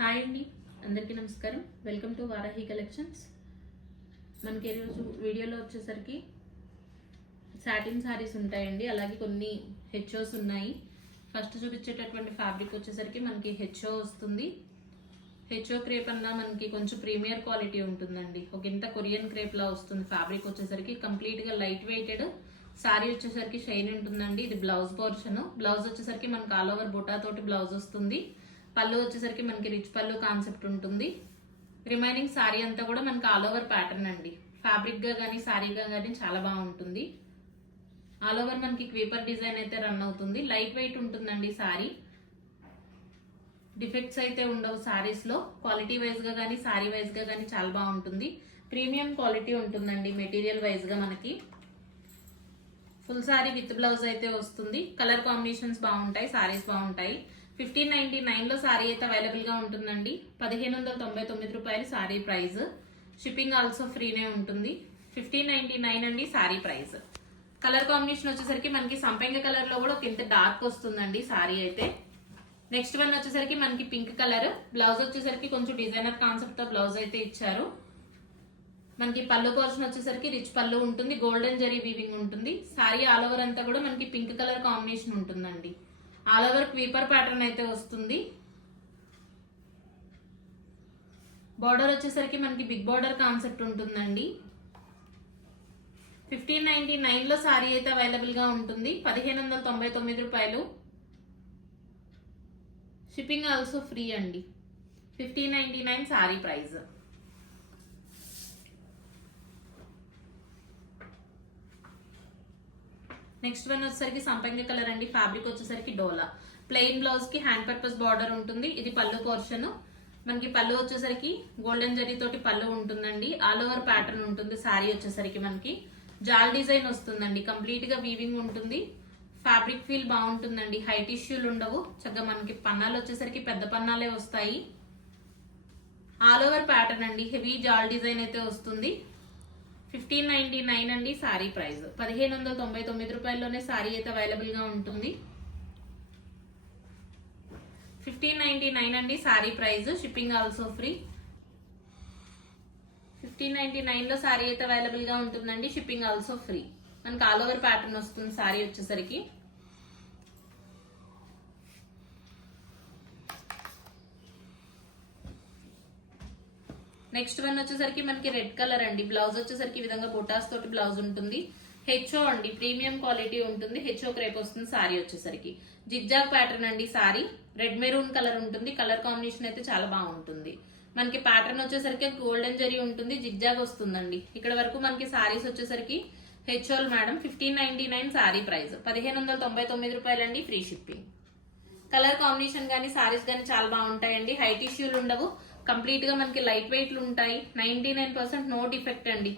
Hi అండి. అందరికీ నమస్కారం. Welcome to Varahi collections. మనకి ఈరోజు వీడియోలో వచ్చేసరికి సాటిన్ శారీస్ ఉంటాయండి. అలాగే కొన్ని హెచ్ఓస్ ఉన్నాయి. ఫస్ట్ చూపించేటటువంటి ఫ్యాబ్రిక్ వచ్చేసరికి మనకి హెచ్ఓ వస్తుంది. హెచ్ఓ క్రేప్ అన్నా మనకి కొంచెం ప్రీమియర్ క్వాలిటీ ఉంటుందండి. ఒక ఇంత కొరియన్ క్రేప్ లా వస్తుంది ఫ్యాబ్రిక్ వచ్చేసరికి. కంప్లీట్గా లైట్ వెయిటెడ్ శారీ వచ్చేసరికి షైన్ ఉంటుందండి. ఇది బ్లౌజ్ పోర్షన్ బ్లౌజ్ వచ్చేసరికి మనకి ఆల్ ఓవర్ బుటాతోటి బ్లౌజ్ వస్తుంది. పళ్ళు వచ్చేసరికి మనకి రిచ్ పళ్ళు కాన్సెప్ట్ ఉంటుంది. రిమైనింగ్ శారీ అంతా కూడా మనకి ఆల్ ఓవర్ ప్యాటర్న్ అండి. ఫ్యాబ్రిక్గా కానీ సారీగా కానీ చాలా బాగుంటుంది. ఆల్ ఓవర్ మనకి క్వీపర్ డిజైన్ అయితే రన్ అవుతుంది. లైట్ వెయిట్ ఉంటుందండి సారీ డిఫెక్ట్స్ అయితే ఉండవు శారీస్లో క్వాలిటీ వైజ్గా కానీ శారీ వైజ్గా కానీ చాలా బాగుంటుంది. ప్రీమియం క్వాలిటీ ఉంటుందండి మెటీరియల్ వైజ్గా మనకి. ఫుల్ సారీ విత్ బ్లౌజ్ అయితే వస్తుంది. కలర్ కాంబినేషన్స్ బాగుంటాయి సారీస్ బాగుంటాయి. ఫిఫ్టీన్ నైన్టీ నైన్లో సారీ అయితే అవైలబుల్గా ఉంటుందండి. పదిహేను వందల తొంభై తొమ్మిది రూపాయలు సారీ ప్రైస్. షిప్పింగ్ ఆల్సో ఫ్రీనే ఉంటుంది. ఫిఫ్టీన్ నైన్టీ నైన్ అండి సారీ ప్రైస్. కలర్ కాంబినేషన్ వచ్చేసరికి మనకి సంపెంగ కలర్లో కూడా ఒక ఇంత డార్క్ వస్తుందండి సారీ అయితే. నెక్స్ట్ వన్ వచ్చేసరికి మనకి పింక్ కలర్ బ్లౌజ్ వచ్చేసరికి కొంచెం డిజైనర్ కాన్సెప్ట్తో బ్లౌజ్ అయితే ఇచ్చారు. మనకి పళ్ళు పోర్షన్ వచ్చేసరికి రిచ్ పళ్ళు ఉంటుంది. గోల్డెన్ జరీ వీవింగ్ ఉంటుంది. సారీ ఆల్ ఓవర్ అంతా కూడా మనకి పింక్ కలర్ కాంబినేషన్ ఉంటుందండి. ఆల్ ఓవర్ క్వీపర్ ప్యాటర్న్ అయితే వస్తుంది. బార్డర్ వచ్చేసరికి మనకి బిగ్ బార్డర్ కాన్సెప్ట్ ఉంటుందండి. ఫిఫ్టీన్ నైన్టీ నైన్లో శారీ సారీ అయితే అవైలబుల్గా ఉంటుంది. పదిహేను వందల తొంభై తొమ్మిది రూపాయలు. షిప్పింగ్ ఆల్సో ఫ్రీ అండి. Fifteen ninety nine sari price. Next one వచ్చేసరికి సంపంగి కలర్ అండి ఫ్యాబ్రిక్ వచ్చేసరికి డోలా. ప్లెయిన్ బ్లౌజ్కి హ్యాండ్ పర్పస్ బార్డర్ ఉంటుంది ఇది పళ్ళు పోర్షన్ మనకి పళ్ళు వచ్చేసరికి గోల్డెన్ జరీ తోటి పళ్ళు ఉంటుందండి ఆల్ ఓవర్ ప్యాటర్న్ ఉంటుంది శారీ వచ్చేసరికి మనకి. జాల్ డిజైన్ వస్తుందండి కంప్లీట్గా వీవింగ్ ఉంటుంది. ఫ్యాబ్రిక్ ఫీల్ బాగుంటుందండి హైట్ ఇష్యూలు ఉండవు. చక్కగా మనకి పన్నాలు వచ్చేసరికి పెద్ద పన్నాలే వస్తాయి. ఆల్ ఓవర్ ప్యాటర్న్ అండి హెవీ జాల్ డిజైన్ అయితే వస్తుంది. ఫిఫ్టీన్ నైన్టీ నైన్ అండి సారీ ప్రైస్. పదిహేను వందల తొంభై తొమ్మిది రూపాయల్లోనే సారీ అయితే అవైలబుల్గా ఉంటుంది. ఫిఫ్టీన్ నైన్టీ నైన్ అండి sari price. Shipping also free. Fifteen ninety నైన్లో శారీ సారీ అయితే అవైలబుల్గా ఉంటుందండి షిప్పింగ్ ఆల్సో ఫ్రీ. మనకి ఆల్ ఓవర్ ప్యాటర్న్ వస్తుంది సారీ వచ్చేసరికి. నెక్స్ట్ వన్ వచ్చేసరికి మనకి రెడ్ కలర్ అండి. బ్లౌజ్ వచ్చేసరికి ఈ విధంగా పొటాస్ తోటి బ్లౌజ్ ఉంటుంది. హెచ్ఓ అండి ప్రీమియం క్వాలిటీ ఉంటుంది. హెచ్ఓ క్రేప్ వస్తుంది సారీ వచ్చేసరికి. జిగ్జాగ్ ప్యాటర్న్ అండి సారీ. రెడ్ మెరూన్ కలర్ ఉంటుంది. కలర్ కాంబినేషన్ అయితే చాలా బాగుంటుంది. మనకి ప్యాటర్న్ వచ్చేసరికి గోల్డెన్ జరీ ఉంటుంది. జిగ్జాగ్ వస్తుందండి. ఇక్కడ వరకు మనకి సారీస్ వచ్చేసరికి హెచ్ఓల్ madam fifteen ninety nine sari price. పదిహేను వందల తొంభై తొమ్మిది రూపాయలండి ఫ్రీ షిప్పింగ్. కలర్ కాంబినేషన్ కానీ సారీస్ కానీ చాలా బాగుంటాయండి. హై టిష్యూలు ఉండవు. కంప్లీట్గా మనకి లైట్ వెయిట్లు ఉంటాయి. Ninety nine percent no defect అండి.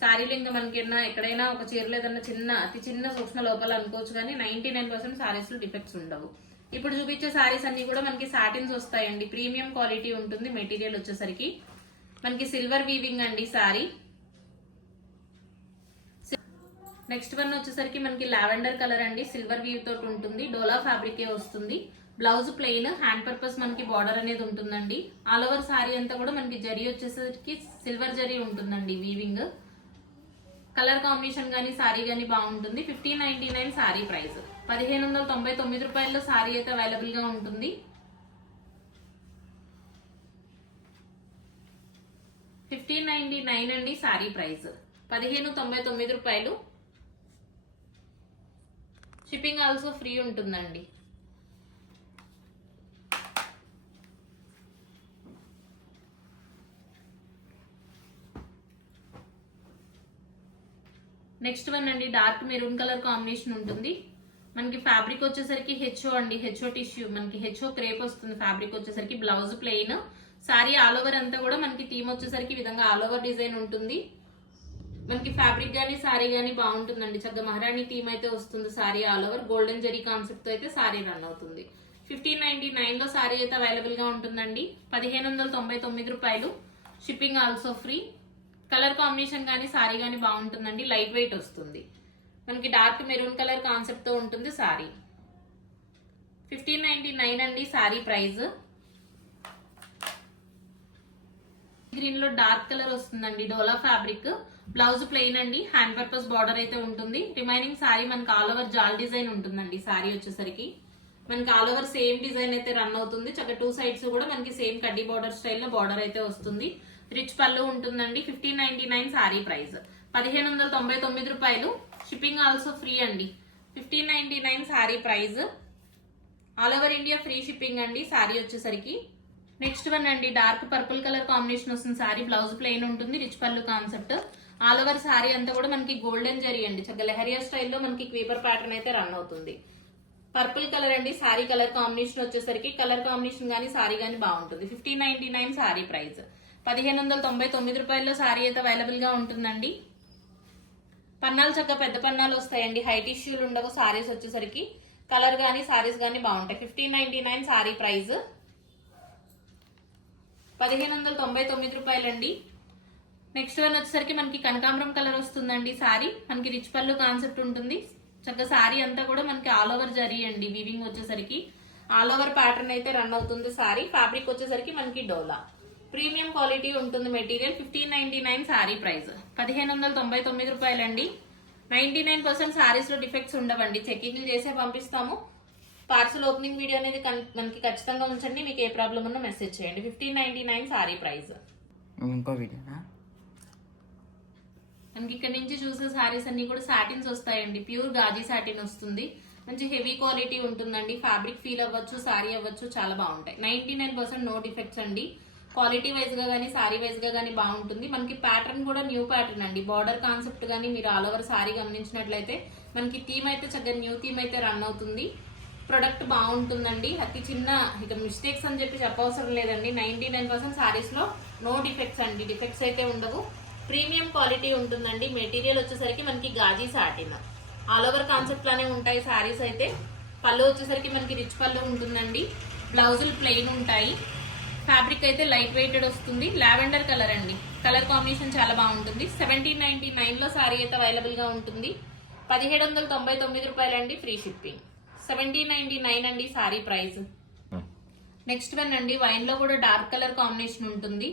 సారీలు ఇంకా మనకి ఏదైనా ఎక్కడైనా ఒక చీరలో ఏదైనా చిన్న అతి చిన్న సూక్ష్మ లోపాలు అనుకోవచ్చు కానీ నైన్టీ నైన్ పర్సెంట్ శారీస్లో డిఫెక్ట్స్ ఉండవు. ఇప్పుడు చూపించే శారీస్ అన్ని కూడా మనకి సాటిన్స్ వస్తాయండి. ప్రీమియం క్వాలిటీ ఉంటుంది మెటీరియల్ వచ్చేసరికి. మనకి సిల్వర్ వీవింగ్ అండి సారీ నెక్స్ట్ వన్ వచ్చేసరికి మనకి లావెండర్ కలర్ అండి. సిల్వర్ వీవ్ తోటి ఉంటుంది. డోలా ఫ్యాబ్రికే వస్తుంది. బ్లౌజ్ ప్లెయిన్ హ్యాండ్ పర్పస్ మనకి బార్డర్ అనేది ఉంటుందండి. ఆల్ ఓవర్ శారీ అంతా కూడా మనకి జరీ వచ్చేసరికి సిల్వర్ జరీ ఉంటుందండి వీవింగ్ కలర్ కాంబినేషన్ కానీ సారీ కానీ బాగుంటుంది. Fifteen ninety nine sari price పదిహేను వందల తొంభై తొమ్మిది రూపాయల్లో సారీ అయితే అవైలబుల్గా ఉంటుంది. ఫిఫ్టీన్ నైన్టీ నైన్ అండి సారీ ప్రైస్ పదిహేను తొంభై తొమ్మిది రూపాయలు. షిప్పింగ్ ఆల్సో ఫ్రీ ఉంటుందండి. నెక్స్ట్ వన్ అండి డార్క్ మెరూన్ కలర్ కాంబినేషన్ ఉంటుంది. మనకి ఫ్యాబ్రిక్ వచ్చేసరికి హెచ్ఓ అండి హెచ్ఓ టిష్యూ. మనకి హెచ్ఓ క్రేప్ వస్తుంది ఫ్యాబ్రిక్ వచ్చేసరికి blouse plain. Sari all over అంతా కూడా మనకి థీమ్ వచ్చేసరికి విధంగా ఆల్ ఓవర్ డిజైన్ ఉంటుంది. మనకి ఫ్యాబ్రిక్ కానీ సారీ కానీ బాగుంటుందండి. చక్కగా మహారాణి థీమ్ అయితే వస్తుంది sari all over. Golden zari కాన్సెప్ట్తో అయితే సారీ రన్ అవుతుంది. ఫిఫ్టీన్ నైన్టీ నైన్లో సారీ అయితే అవైలబుల్గా ఉంటుందండి. పదిహేను వందల తొంభై తొమ్మిది రూపాయలు. Shipping also free. Colour combination కానీ సారీ కానీ బాగుంటుందండి లైట్ వెయిట్ వస్తుంది. మనకి డార్క్ మెరూన్ కలర్ కాన్సెప్ట్తో ఉంటుంది సారీ. ఫిఫ్టీన్ నైన్టీ నైన్ అండి సారీ ప్రైస్. గ్రీన్లో డార్క్ కలర్ వస్తుందండి డోలా ఫ్యాబ్రిక్. బ్లౌజ్ ప్లెయిన్ అండి హ్యాండ్ పర్పస్ బార్డర్ అయితే ఉంటుంది. రిమైనింగ్ సారీ మనకి ఆల్ ఓవర్ జాల్ డిజైన్ ఉంటుందండి సారీ వచ్చేసరికి. మనకి ఆల్ ఓవర్ సేమ్ డిజైన్ అయితే రన్ అవుతుంది. చక్కగా టూ సైడ్స్ కూడా మనకి సేమ్ కడ్డీ బార్డర్ స్టైల్లో బార్డర్ అయితే వస్తుంది. రిచ్ పళ్ళు ఉంటుందండి. Fifteen ninety nine sari price. పదిహేను వందల తొంభై తొమ్మిది రూపాయలు. షిప్పింగ్ ఆల్సో ఫ్రీ అండి. Fifteen ninety nine sari price. All over India free shipping అండి సారీ వచ్చేసరికి. నెక్స్ట్ వన్ అండి డార్క్ పర్పుల్ కలర్ కాంబినేషన్ వస్తుంది సారీ. బ్లౌజ్ ప్లెయిన్ ఉంటుంది rich pallu concept all over sari అంతా కూడా మనకి గోల్డెన్ జరీ అండి. చక్కగా లెహరియా స్టైల్లో మనకి క్వీపర్ ప్యాటర్న్ అయితే రన్ అవుతుంది. పర్పుల్ కలర్ అండి సారీ కలర్ కాంబినేషన్ వచ్చేసరికి. కలర్ కాంబినేషన్ కానీ సారీ కానీ బాగుంటుంది. Fifteen ninety nine sari price. పదిహేను వందల తొంభై తొమ్మిది రూపాయల్లో సారీ అయితే అవైలబుల్గా ఉంటుందండి. పన్నాలు చక్కగా పెద్ద పన్నాలు వస్తాయండి. హైట్ ఇష్యూలు ఉండవు సారీస్ వచ్చేసరికి. కలర్ కానీ సారీస్ కానీ బాగుంటాయి. Fifteen ninety nine sari price. పదిహేను వందల తొంభై తొమ్మిది రూపాయలండి. నెక్స్ట్ వన్ వచ్చేసరికి మనకి కనకాంబరం కలర్ వస్తుందండి సారీ. మనకి రిచ్ పళ్ళు కాన్సెప్ట్ ఉంటుంది. చక్కగా సారీ అంతా కూడా మనకి ఆల్ ఓవర్ జరీ అండి వీవింగ్ వచ్చేసరికి. ఆల్ ఓవర్ ప్యాటర్న్ అయితే రన్ అవుతుంది సారీ. ఫ్యాబ్రిక్ వచ్చేసరికి మనకి డోలా. ప్రీమియం క్వాలిటీ ఉంటుంది material fifteen ninety nine sari price. పదిహేను వందల తొంభై తొమ్మిది రూపాయలండి. నైన్టీ నైన్ పర్సెంట్ సారీస్లో డిఫెక్ట్స్ ఉండవండి. చెకింగ్లు చేసే పంపిస్తాము. పార్సల్ ఓపెనింగ్ వీడియో అనేది మనకి ఖచ్చితంగా ఉంచండి. మీకు ఏ ప్రాబ్లం ఉన్నా మెసేజ్ చేయండి. Fifteen ninety nine sari price. ఇంకో వీడియోనా? మనకి ఇక్కడ నుంచి చూసే సారీస్ అన్ని కూడా సాటిన్స్ వస్తాయండి. ప్యూర్ గాజీ సాటిన్ వస్తుంది. మంచి హెవీ క్వాలిటీ ఉంటుందండి. ఫ్యాబ్రిక్ ఫీల్ అవ్వచ్చు సారీ అవ్వచ్చు చాలా బాగుంటాయి. Ninety nine percent no defects అండి. క్వాలిటీ వైజ్గా కానీ సారీ వైజ్గా కానీ బాగుంటుంది. మనకి ప్యాటర్న్ కూడా న్యూ ప్యాటర్న్ అండి. బార్డర్ కాన్సెప్ట్ కానీ మీరు ఆల్ ఓవర్ సారీ గమనించినట్లయితే మనకి థీమ్ అయితే చక్కగా న్యూ థీమ్ అయితే రన్ అవుతుంది. ప్రొడక్ట్ బాగుంటుందండి. అతి చిన్న ఇక మిస్టేక్స్ అని చెప్పి చెప్పవసరం లేదండి. నైన్టీ నైన్ పర్సెంట్ సారీస్లో నో డిఫెక్ట్స్ అండి. డిఫెక్ట్స్ అయితే ఉండవు. ప్రీమియం క్వాలిటీ ఉంటుందండి. మెటీరియల్ వచ్చేసరికి మనకి gaji satin. All over concept లానే ఉంటాయి సారీస్ అయితే. పళ్ళు వచ్చేసరికి మనకి రిచ్ పళ్ళు ఉంటుందండి. బ్లౌజులు ప్లెయిన్ ఉంటాయి. ఫ్యాబ్రిక్ అయితే లైట్ వెయిటెడ్ వస్తుంది. లావెండర్ కలర్ అండి. కలర్ కాంబినేషన్ చాలా బాగుంటుంది. సెవెంటీన్ నైన్టీ నైన్లో సారీ అయితే అవైలబుల్గా ఉంటుంది. పదిహేడు వందల తొంభై తొమ్మిది రూపాయలండి free shipping. Seventeen ninety nine అండి సారీ ప్రైస్. నెక్స్ట్ వన్ అండి వైన్లో కూడా డార్క్ కలర్ కాంబినేషన్ ఉంటుంది.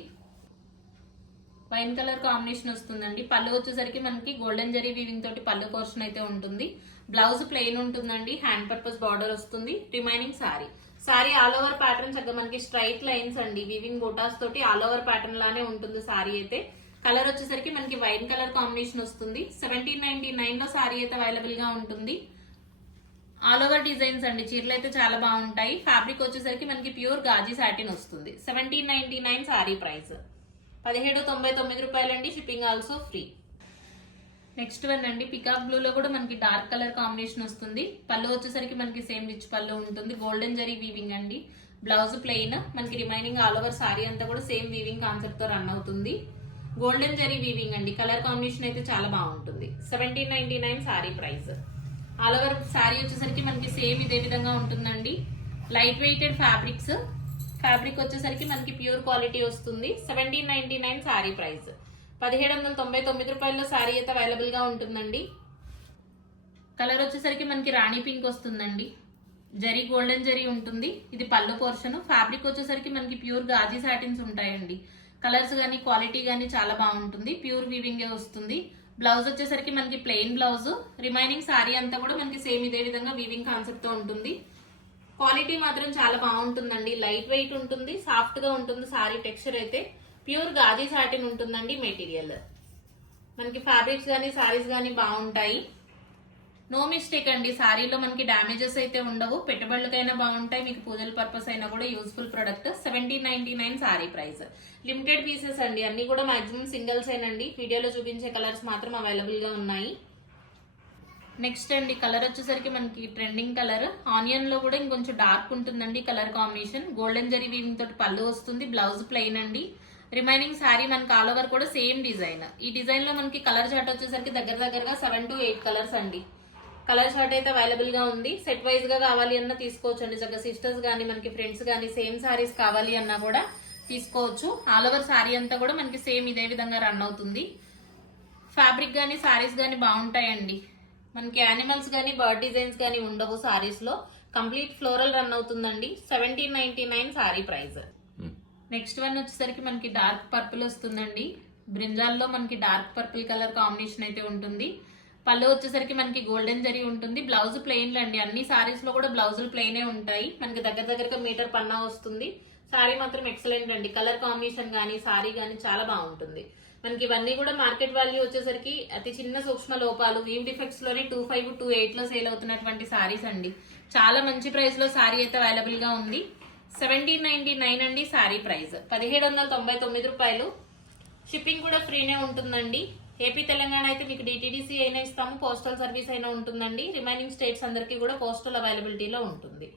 వైన్ కలర్ కాంబినేషన్ వస్తుందండి. పళ్ళు వచ్చేసరికి మనకి గోల్డెన్ జరీ వీవింగ్ తోటి పళ్ళు పోర్షన్ అయితే ఉంటుంది. బ్లౌజ్ ప్లెయిన్ ఉంటుందండి. హ్యాండ్ పర్పస్ బార్డర్ వస్తుంది. Remaining sari. Sari all over pattern చక్కగా మనకి స్ట్రైట్ లైన్స్ అండి. వివింగ్ బోటాస్ తోటి ఆల్ ఓవర్ ప్యాటర్న్ లానే ఉంటుంది సారీ అయితే. కలర్ వచ్చేసరికి మనకి వైట్ కలర్ కాంబినేషన్ వస్తుంది. సెవెంటీన్ నైన్టీ నైన్లో సారీ అయితే అవైలబుల్గా ఉంటుంది. ఆల్ ఓవర్ డిజైన్స్ అండి. చీరలు అయితే చాలా బాగుంటాయి. ఫ్యాబ్రిక్ వచ్చేసరికి మనకి ప్యూర్ గాజీ సాటిన్ వస్తుంది. Seventeen ninety nine sari price పదిహేడు తొంభై తొమ్మిది రూపాయలండి. Shipping also free next one అండి పికాక్ బ్లూ లో కూడా మనకి డార్క్ కలర్ కాంబినేషన్ వస్తుంది. పళ్ళు వచ్చేసరికి మనకి సేమ్ రిచ్ పళ్ళు ఉంటుంది. గోల్డెన్ జరీ వీవింగ్ అండి. బ్లౌజ్ ప్లెయిన్ మనకి రిమైనింగ్ ఆల్ ఓవర్ సారీ అంతా కూడా సేమ్ వీవింగ్ కాన్సెప్ట్తో రన్ అవుతుంది. గోల్డెన్ జరీ వీవింగ్ అండి. కలర్ కాంబినేషన్ అయితే చాలా బాగుంటుంది. Seventeen ninety nine sari price. All over sari వచ్చేసరికి మనకి సేమ్ ఇదే విధంగా ఉంటుందండి. లైట్ వెయిటెడ్ ఫ్యాబ్రిక్స్ ఫ్యాబ్రిక్ వచ్చేసరికి మనకి ప్యూర్ క్వాలిటీ వస్తుంది. Seventeen ninety nine sari price. పదిహేడు వందల తొంభై తొమ్మిది రూపాయల్లో శారీ అయితే అవైలబుల్గా ఉంటుందండి. కలర్ వచ్చేసరికి మనకి రాణి పింక్ వస్తుందండి. జరీ గోల్డెన్ జరీ ఉంటుంది. ఇది పళ్ళు పోర్షన్ ఫ్యాబ్రిక్ వచ్చేసరికి మనకి ప్యూర్ గాజీ సాటిన్స్ ఉంటాయండి. కలర్స్ కానీ క్వాలిటీ కానీ చాలా బాగుంటుంది. ప్యూర్ వీవింగే వస్తుంది. బ్లౌజ్ వచ్చేసరికి మనకి ప్లెయిన్ బ్లౌజ్ రిమైనింగ్ శారీ అంతా కూడా మనకి సేమ్ ఇదే విధంగా వీవింగ్ కాన్సెప్ట్తో ఉంటుంది. క్వాలిటీ మాత్రం చాలా బాగుంటుందండి. లైట్ వెయిట్ ఉంటుంది సాఫ్ట్గా ఉంటుంది శారీ టెక్స్చర్ అయితే. ప్యూర్ గాజీ సాటిన్ ఉంటుందండి మెటీరియల్ మనకి ఫ్యాబ్రిక్స్ కానీ సారీస్ కానీ బాగుంటాయి. నో మిస్టేక్ అండి సారీలో మనకి డ్యామేజెస్ అయితే ఉండవు. పెట్టుబడులకైనా బాగుంటాయి. మీకు పూజల పర్పస్ అయినా కూడా useful product seventeen ninety nine sari price limited pieces అండి అన్ని కూడా మాక్సిమం సింగిల్స్ ఏనండి. వీడియోలో చూపించే కలర్స్ మాత్రం అవైలబుల్గా ఉన్నాయి. నెక్స్ట్ అండి కలర్ వచ్చేసరికి మనకి ట్రెండింగ్ కలర్ ఆనియన్లో కూడా ఇంకొంచెం డార్క్ ఉంటుందండి colour combination golden zari weaving తోటి పళ్ళు వస్తుంది. బ్లౌజ్ ప్లెయిన్ అండి. రిమైనింగ్ శారీ మనకి ఆల్ ఓవర్ కూడా సేమ్ డిజైన్. ఈ డిజైన్లో మనకి కలర్ చార్ట్ వచ్చేసరికి దగ్గర దగ్గరగా సెవెన్ టు ఎయిట్ కలర్స్ అండి. కలర్ చార్ట్ అయితే అవైలబుల్గా ఉంది. సెట్ వైజ్గా కావాలి అన్నా తీసుకోవచ్చు అండి చక్కగా సిస్టర్స్ గానీ మనకి ఫ్రెండ్స్ గానీ సేమ్ శారీస్ కావాలి అన్నా కూడా తీసుకోవచ్చు. ఆల్ ఓవర్ శారీ అంతా కూడా మనకి సేమ్ ఇదే విధంగా రన్ అవుతుంది. ఫ్యాబ్రిక్ కానీ శారీస్ కానీ బాగుంటాయండి. మనకి యానిమల్స్ కానీ బర్డ్ డిజైన్స్ కానీ ఉండవు శారీస్లో కంప్లీట్ ఫ్లోరల్ రన్ అవుతుందండి. Seventeen ninety nine sari price. Next one వచ్చేసరికి మనకి డార్క్ పర్పుల్ వస్తుందండి. బ్రింజాల్లో మనకి డార్క్ పర్పుల్ కలర్ కాంబినేషన్ అయితే ఉంటుంది. పళ్ళు వచ్చేసరికి మనకి గోల్డెన్ జరీ ఉంటుంది. బ్లౌజ్ ప్లెయిన్లు అండి. అన్ని సారీస్లో కూడా బ్లౌజులు ప్లెయినే ఉంటాయి. మనకి దగ్గర దగ్గరగా మీటర్ పన్నా వస్తుంది. సారీ మాత్రం ఎక్సలెంట్ అండి. కలర్ కాంబినేషన్ కానీ సారీ కానీ చాలా బాగుంటుంది. మనకి ఇవన్నీ కూడా మార్కెట్ వాల్యూ వచ్చేసరికి అతి చిన్న సూక్ష్మ లోపాలు వీవ్ డిఫెక్ట్స్లోనే టూ ఫైవ్ టూ ఎయిట్లో సేల్ అవుతున్నటువంటి సారీస్ అండి. చాలా మంచి ప్రైస్లో సారీ అయితే అవైలబుల్గా ఉంది. సెవెంటీన్ నైన్టీ నైన్ అండి శారీ ప్రైస్. పదిహేడు వందల తొంభై తొమ్మిది రూపాయలు. షిప్పింగ్ కూడా ఫ్రీనే ఉంటుందండి. ఏపీ తెలంగాణ అయితే మీకు డిటీడీసీ అయినా ఇస్తాము పోస్టల్ సర్వీస్ అయినా ఉంటుందండి. రిమైనింగ్ స్టేట్స్ అందరికీ కూడా పోస్టల్ అవైలబిలిటీలో ఉంటుంది.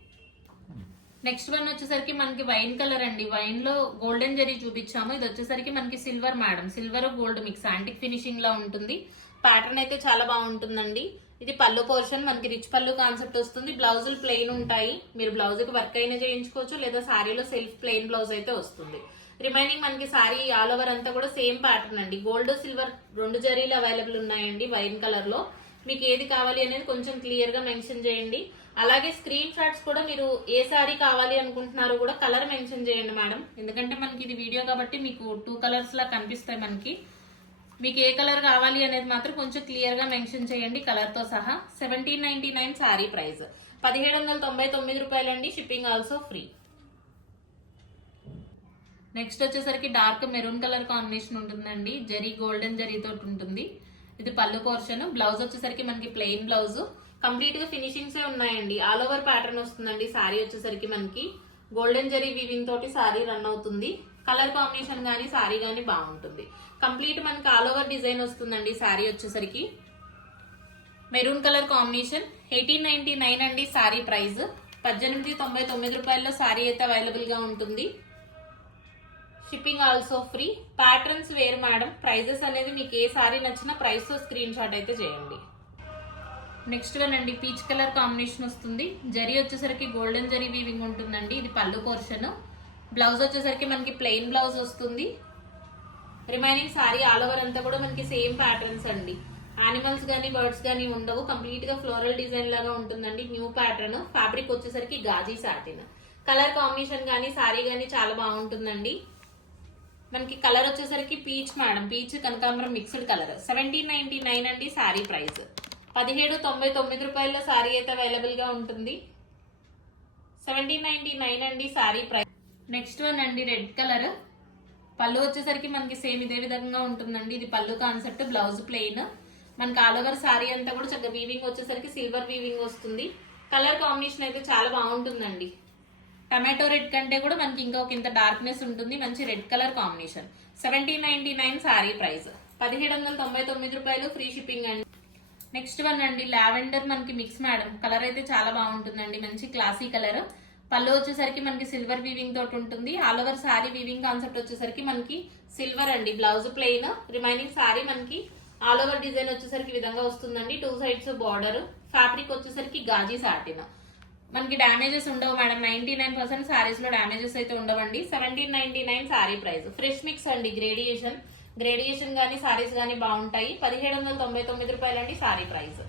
నెక్స్ట్ వన్ వచ్చేసరికి మనకి వైన్ కలర్ అండి. వైన్లో గోల్డెన్ జరీ చూపించాము. ఇది వచ్చేసరికి మనకి silver madam silver gold mix antique ఫినిషింగ్లో ఉంటుంది. ప్యాటర్న్ అయితే చాలా బాగుంటుందండి. ఇది పళ్ళు పోర్షన్ మనకి రిచ్ పళ్ళు కాన్సెప్ట్ వస్తుంది. బ్లౌజులు ప్లెయిన్ ఉంటాయి. మీరు బ్లౌజ్కి వర్క్ అయినా చేయించుకోవచ్చు లేదా శారీలో సెల్ఫ్ ప్లెయిన్ బ్లౌజ్ అయితే వస్తుంది. రిమైనింగ్ మనకి సారీ ఆల్ ఓవర్ అంతా కూడా సేమ్ ప్యాటర్న్ అండి. గోల్డ్ సిల్వర్ రెండు జరీలు అవైలబుల్ ఉన్నాయండి వైన్ కలర్లో. మీకు ఏది కావాలి అనేది కొంచెం క్లియర్గా మెన్షన్ చేయండి. అలాగే స్క్రీన్ షాట్స్ కూడా మీరు ఏ సారీ కావాలి అనుకుంటున్నారో కూడా కలర్ మెన్షన్ చేయండి మేడం ఎందుకంటే మనకి ఇది వీడియో కాబట్టి మీకు టూ కలర్స్ లా కనిపిస్తాయి మనకి. మీకు ఏ కలర్ కావాలి అనేది మాత్రం కొంచెం క్లియర్గా మెన్షన్ చేయండి. కలర్తో సహా seventeen ninety nine sari price పదిహేడు వందల తొంభై తొమ్మిది రూపాయలండి. షిప్పింగ్ ఆల్సో ఫ్రీ నెక్స్ట్ వచ్చేసరికి డార్క్ మెరూన్ కలర్ కాంబినేషన్ ఉంటుందండి. జరీ గోల్డెన్ జరీతో ఉంటుంది. ఇది పళ్ళు పోర్షన్ బ్లౌజ్ వచ్చేసరికి మనకి ప్లెయిన్ బ్లౌజ్ కంప్లీట్గా ఉన్నాయండి. ఆల్ ఓవర్ ప్యాటర్న్ వస్తుందండి. సారీ వచ్చేసరికి మనకి. గోల్డెన్ జరీ వీవింగ్ తోటి శారీ రన్ అవుతుంది. కలర్ కాంబినేషన్ కానీ సారీ కానీ బాగుంటుంది. కంప్లీట్ మనకి ఆల్ ఓవర్ డిజైన్ వస్తుందండి సారీ వచ్చేసరికి. Maroon colour combination eighteen ninety nine అండి సారీ ప్రైస్. పద్దెనిమిది తొంభై తొమ్మిది రూపాయల్లో సారీ అయితే అవైలబుల్గా ఉంటుంది. షిప్పింగ్ ఆల్సో ఫ్రీ ప్యాటర్న్స్ వేరు మేడం ప్రైజెస్ అనేది మీకు ఏ సారీ నచ్చినా ప్రైస్తో స్క్రీన్ షాట్ అయితే చేయండి. నెక్స్ట్ వన్ అండి పీచ్ కలర్ కాంబినేషన్ వస్తుంది. జరీ వచ్చేసరికి గోల్డెన్ జరీ వీవింగ్ ఉంటుందండి. ఇది పళ్ళు పోర్షన్ బ్లౌజ్ వచ్చేసరికి మనకి ప్లెయిన్ బ్లౌజ్ వస్తుంది. రిమైనింగ్ సారీ ఆల్ ఓవర్ అంతా కూడా మనకి సేమ్ ప్యాటర్న్స్ అండి. యానిమల్స్ కానీ బర్డ్స్ కానీ ఉండవు. కంప్లీట్గా ఫ్లోరల్ డిజైన్ లాగా ఉంటుందండి. న్యూ ప్యాటర్న్ ఫ్యాబ్రిక్ వచ్చేసరికి గాజీ సాటిన్ కలర్ కాంబినేషన్ కానీ సారీ కానీ చాలా బాగుంటుందండి. మనకి కలర్ వచ్చేసరికి పీచ్ మేడం పీచ్ కనకాంబరం mixed colour seventeen ninety nine అండి సారీ ప్రైస్ పదిహేడు తొంభై తొమ్మిది రూపాయల్లో సారీ అయితే అవైలబుల్గా ఉంటుంది. సెవెంటీన్ నైన్టీ నైన్ అండి సారీ ప్రైస్ నెక్స్ట్ వన్ అండి రెడ్ కలర్. పళ్ళు వచ్చేసరికి మనకి సేమ్ ఇదే విధంగా ఉంటుందండి. ఇది పళ్ళు కాన్సెప్ట్ బ్లౌజ్ ప్లెయిన్. మనకి ఆల్ ఓవర్ శారీ అంతా కూడా చక్కగా వీవింగ్ వచ్చేసరికి సిల్వర్ వీవింగ్ వస్తుంది. కలర్ కాంబినేషన్ అయితే చాలా బాగుంటుందండి. టమాటో రెడ్ కంటే కూడా మనకి ఇంకా ఒక ఇంత డార్క్నెస్ ఉంటుంది. మంచి red colour combination seventy ninety nine sari price. పదిహేడు వందల తొంభై తొమ్మిది రూపాయలు ఫ్రీ షిప్పింగ్ అండి. నెక్స్ట్ వన్ అండి లావెండర్ మనకి మిక్స్ మేడం కలర్ అయితే చాలా బాగుంటుందండి. మంచి క్లాసీ కలర్ పళ్ళు వచ్చేసరికి మనకి సిల్వర్ వీవింగ్ తోటి ఉంటుంది. All over sari weaving concept వచ్చేసరికి మనకి సిల్వర్ అండి. బ్లౌజ్ ప్లెయిన్ రిమైనింగ్ శారీ మనకి ఆల్ ఓవర్ డిజైన్ వచ్చేసరికి విధంగా వస్తుందండి. టూ సైడ్స్ బార్డర్ ఫ్యాబ్రిక్ వచ్చేసరికి గాజీ సాటిన్ మనకి డ్యామేజెస్ ఉండవు మేడం. నైన్టీ నైన్ పర్సెంట్ సారీస్లో డ్యామేజెస్ అయితే ఉండవండి. Seventeen ninety nine sari price fresh mix అండి. గ్రేడియేషన్ గ్రేడియేషన్ కానీ సారీస్ కానీ బాగుంటాయి. పదిహేడు వందల తొంభై తొమ్మిది రూపాయలు అండి శారీ ప్రైస్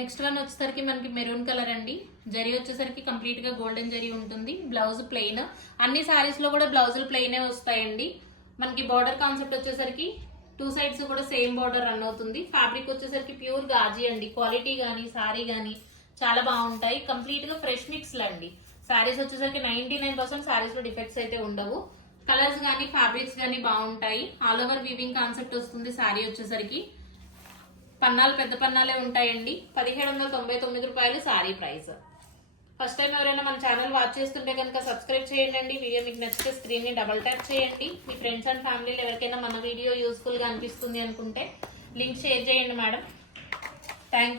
నెక్స్ట్ వన్ వచ్చేసరికి మనకి మెరూన్ కలర్ అండి. జరీ వచ్చేసరికి కంప్లీట్గా గోల్డెన్ జరీ ఉంటుంది బ్లౌజ్ ప్లెయిన్ అన్ని సారీస్లో కూడా బ్లౌజులు ప్లెయినే వస్తాయండి. మనకి బార్డర్ కాన్సెప్ట్ వచ్చేసరికి టూ సైడ్స్ కూడా సేమ్ బార్డర్ రన్ అవుతుంది. ఫ్యాబ్రిక్ వచ్చేసరికి ప్యూర్ గాజీ అండి. క్వాలిటీ కానీ సారీ కానీ చాలా బాగుంటాయి. కంప్లీట్గా ఫ్రెష్ మిక్స్లు అండి. సారీస్ వచ్చేసరికి నైన్టీ నైన్ పర్సెంట్ సారీస్లో డిఫెక్ట్స్ అయితే ఉండవు. కలర్స్ కానీ ఫ్యాబ్రిక్స్ కానీ బాగుంటాయి. ఆల్ ఓవర్ వీవింగ్ కాన్సెప్ట్ వస్తుంది సారీ వచ్చేసరికి. పన్నాలు పెద్ద పన్నాలే ఉంటాయండి. పదిహేడు వందల తొంభై తొమ్మిది రూపాయలు సారీ ప్రైస్ ఫస్ట్ టైం ఎవరైనా మన ఛానల్ వాచ్ చేస్తుంటే కనుక సబ్స్క్రైబ్ చేయండి వీడియో మీకు నచ్చితే స్క్రీన్ని డబల్ ట్యాప్ చేయండి. మీ ఫ్రెండ్స్ అండ్ ఫ్యామిలీలో ఎవరికైనా మన వీడియో యూస్ఫుల్గా అనిపిస్తుంది అనుకుంటే లింక్ షేర్ చేయండి మేడం. థ్యాంక్